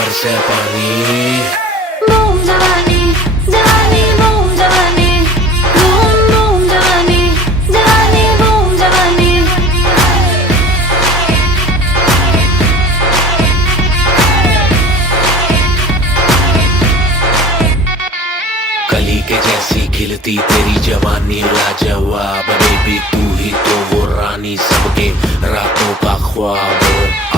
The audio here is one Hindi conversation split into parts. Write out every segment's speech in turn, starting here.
बरसे पानी। बूम जवानी जवानी बूम जवानी, बूम बूम जवानी जवानी बूम जवानी। कली के जैसी खिलती तेरी जवानी लाजवाब, बेबी तू ही तो वो रानी सबके रातों का ख्वाब।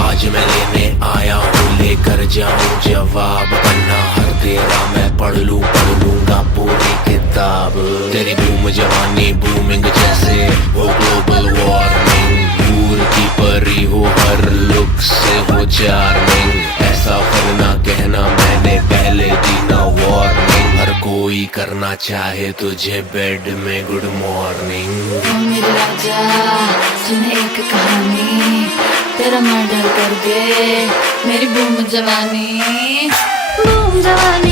आज मैं लेने आया हूँ लेकर जाऊँ जवाब, बनना हर तेरा मैं पढ़ लूँगा पूरी किताब। तेरी बूम जवानी बूमिंग जैसे वो ग्लोबल वार्मिंग, दूर की परी हो हर लुक से हो चार्मिंग। ऐसा करना कहना मैंने पहले दी ना वार्निंग, हर कोई करना चाहे तुझे बेड में गुड मॉर्निंग। ओ मेरे राजा सुन एक कहानी, तेरा मर्डर कर दे मेरी बूम जवानी, बूम जवानी।